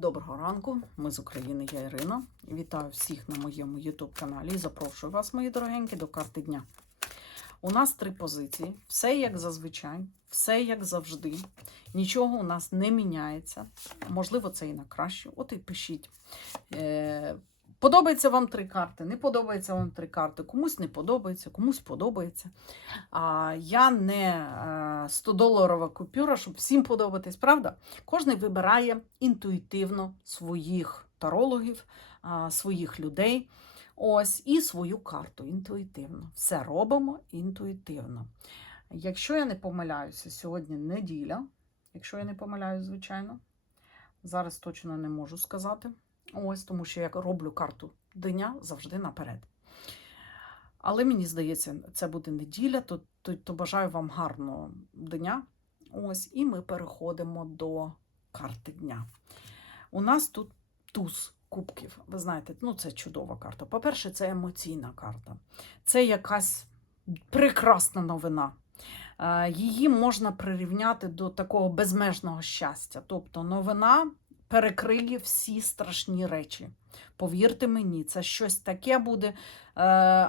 Доброго ранку, ми з України, я Ірина. Вітаю всіх на моєму YouTube каналі і запрошую вас, мої дорогенькі, до карти дня. У нас три позиції, все як зазвичай, все як завжди. Нічого у нас не міняється. Можливо, це і на краще. От і пишіть. Е, Подобається вам три карти, не подобається вам три карти. Комусь не подобається, комусь подобається. А я не 100-доларова купюра, щоб всім подобатись, правда? Кожен вибирає інтуїтивно своїх тарологів, своїх людей. Ось, і свою карту інтуїтивно. Все робимо інтуїтивно. Якщо я не помиляюся, сьогодні неділя. Якщо я не помиляюсь, звичайно, зараз точно не можу сказати. Ось, тому що я роблю карту дня завжди наперед. Але мені здається, це буде неділя, то, то, то бажаю вам гарного дня. Ось, і ми переходимо до карти дня. У нас тут туз кубків. Ви знаєте, ну це чудова карта. По-перше, це емоційна карта. Це якась прекрасна новина. Е, Її можна прирівняти до такого безмежного щастя. Тобто новина перекриє всі страшні речі. Повірте мені, це щось таке буде. Е,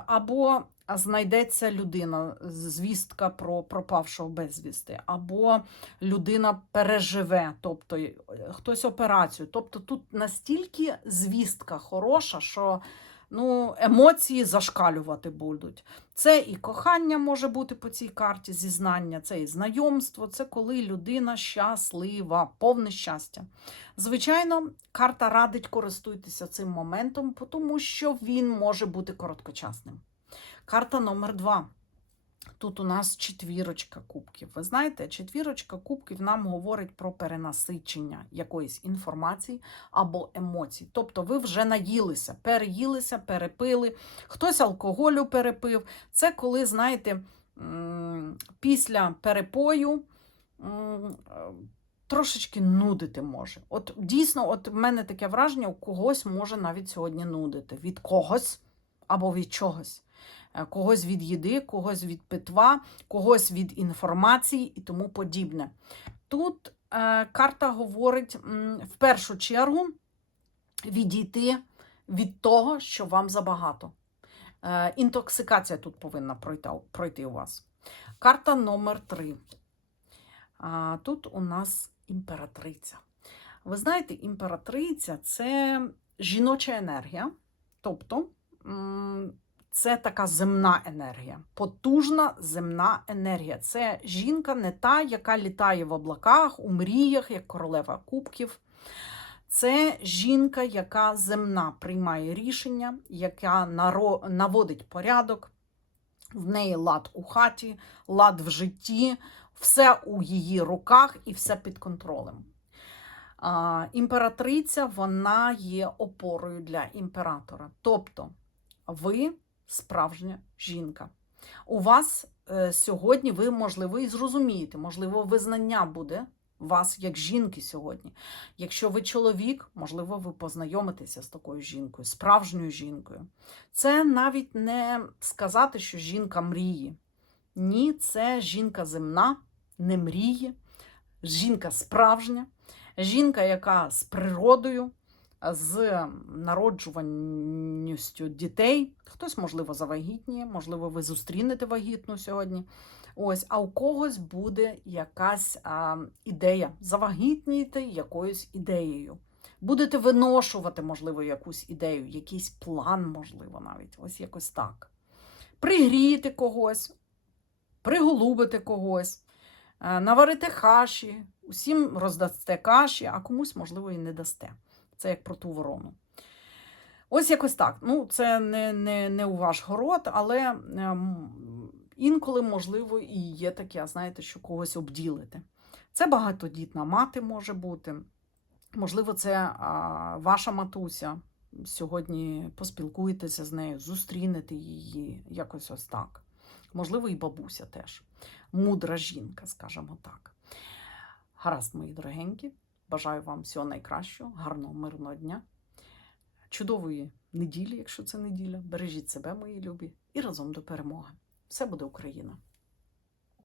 Або знайдеться людина, звістка про пропавшого безвісти, або людина переживе, тобто е, хтось операцію. Тобто тут настільки звістка хороша, що ну, емоції зашкалювати будуть. Це і кохання може бути по цій карті, зізнання, це і знайомство, це коли людина щаслива, повне щастя. Звичайно, карта радить користуйтеся цим моментом, тому що він може бути короткочасним. Карта номер два. Тут у нас четвірочка кубків. Ви знаєте, четвірочка кубків нам говорить про перенасичення якоїсь інформації або емоцій. Тобто ви вже наїлися, переїлися, перепили, хтось алкоголю перепив. Це коли, знаєте, після перепою трошечки нудити може. От дійсно, от в мене таке враження, у когось може навіть сьогодні нудити. Від когось або від чогось. Е, Когось від їди, когось від питва, когось від інформації і тому подібне. Тут е, карта говорить в першу чергу відійти від того, що вам забагато. Е, інтоксикація тут повинна пройти, у вас. Карта номер 3. А, тут у нас імператриця. Ви знаєте, імператриця це жіноча енергія, тобто це така земна енергія, потужна земна енергія. Це жінка не та, яка літає в облаках, у мріях, як королева кубків. Це жінка, яка земна приймає рішення, яка наводить порядок, в неї лад у хаті, лад в житті, все у її руках і все під контролем. А, імператриця вона є опорою для імператора. Тобто ви справжня жінка. У вас е, сьогодні ви, можливо, і зрозумієте, можливо, визнання буде вас як жінки сьогодні. Якщо ви чоловік, можливо, ви познайомитеся з такою жінкою, справжньою жінкою. Це навіть не сказати, що жінка мріє. Ні, це жінка земна, не мріє, жінка справжня, жінка, яка з природою, з народжуваністю дітей. Хтось, можливо, завагітніє, можливо, ви зустрінете вагітну сьогодні. Ось, а у когось буде якась а, ідея. Завагітнієте якоюсь ідеєю. Будете виношувати, можливо, якусь ідею, якийсь план, можливо, навіть. Ось якось так. Пригріти когось, приголубити когось, е, наварити каші, усім роздасте каші, а комусь, можливо, і не дасте. Це як про ту ворону. Ось якось так. Ну, це не, не, не у ваш город, але ем, інколи, можливо, і є таке, знаєте, що когось обділити. Це багатодітна мати може бути. Можливо, це а, ваша матуся. Сьогодні поспілкуєтеся з нею, зустрінете її якось ось так. Можливо, і бабуся теж. Мудра жінка, скажімо так. Гаразд, мої дорогенькі. Бажаю вам всього найкращого, гарного, мирного дня, чудової неділі, якщо це неділя. Бережіть себе, мої любі, і разом до перемоги. Все буде Україна!